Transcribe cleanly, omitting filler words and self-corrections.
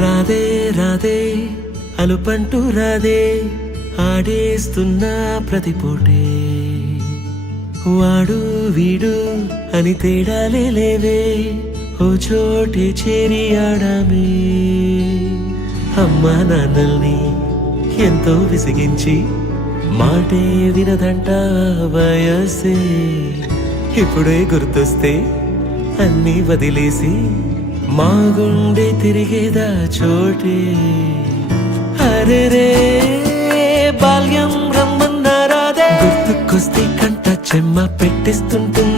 రాధే రాధే అలుపంటూ రాధే ఆడేస్తున్నా ప్రతిపోటే వాడు వీడు అని తేడాలే లేవే ఓ చోటే చేరి ఆడామే అమ్మా నాన్నల్ని ఎంతో విసిగించి మాటే వినదంట వయసే ఇప్పుడే గుర్తొస్తే అన్నీ వదిలేసి మా గుండె తిరిగేదా చోటే అరెరే బాల్యం రమ్మన్నారాదే గుర్తుకొస్తే కంట చెమ్మ పెట్టిస్తుంటుంది